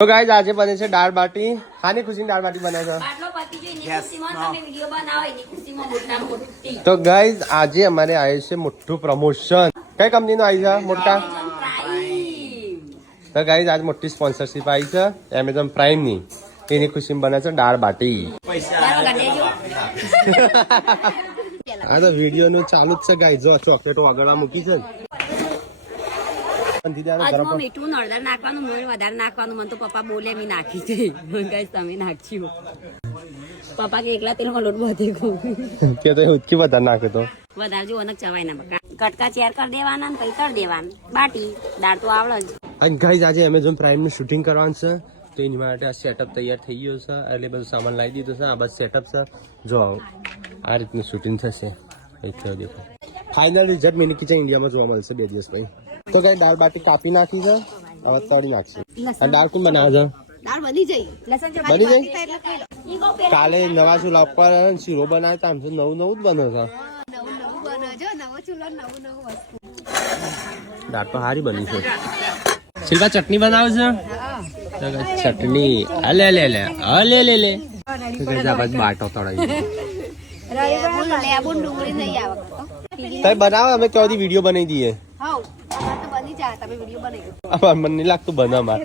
તો ગાઈઝ આજે બને છે દાળ બાટી. હાની ખુશી દાળ બાટી બનાવે છે. તો ગાઈઝ આજે અમારે આવ્યું છે મોટું પ્રમોશન. કઈ કંપની નું આવ્યું છે મોટા? તો ગાઈઝ આજે મોટી સ્પોન્સરશિપ આવી છે એમેઝોન પ્રાઇમ ની. એની ખુશી બને છે દાળ બાટી. આ તો વિડીયો નું ચાલુ જ છે ગાઈઝ. જો ચોકલેટો આગળ મૂકી છે. મીઠું હળદર નાખવાનું, વધારે નાખવાનું. મને તો પપ્પા બોલે મેં નાખી છે. તમે નાખ્યું. પપ્પા કે એકલા તેલમાં લોટ બધે કે તો ઉચકી વધારે નાખે તો વધારે જો અનક ચવાય ના બકા. કટકા ચેર કરી દેવાના, પછી તળ દેવાનું. બાટી દાળ તો આવડે જ. અને ગાઈઝ આજે એમેઝોન પ્રાઇમ નું શૂટિંગ કરવાનું છે. તો એની માટે આ સેટઅપ તૈયાર થઈ ગયો છે. એટલે બધું સામાન લાવી દીધું છે. આ બસ સેટઅપ છે. જો આ રીતનું શૂટિંગ થશે. દેખો ફાઇનલ રિઝલ્ટ મિની કિચન ઇન્ડિયામાં જોવા મળશે 2 દિવસ પછી. તો કઈ દાળ બાટી કાપી નાખી છે. હવે તળી નાખશે. અને દાળ કોણ બનાવે છે? દાળ બની જાય. બની જાય. કાલે નવા ચૂલા ઉપર શીરો બનાવે તો આમ તો નવું જ બને છે. દાળ તો સારી બની છે. શિલ્પા ચટણી બનાવે છે. ચટણી અલે લે લે અલે લે લે બાટો તળાઈ તઈ બનાવો. અમે કેવાથી વિડીયો બનાવી દઈએ. મને નહીં લાગતું બના માર.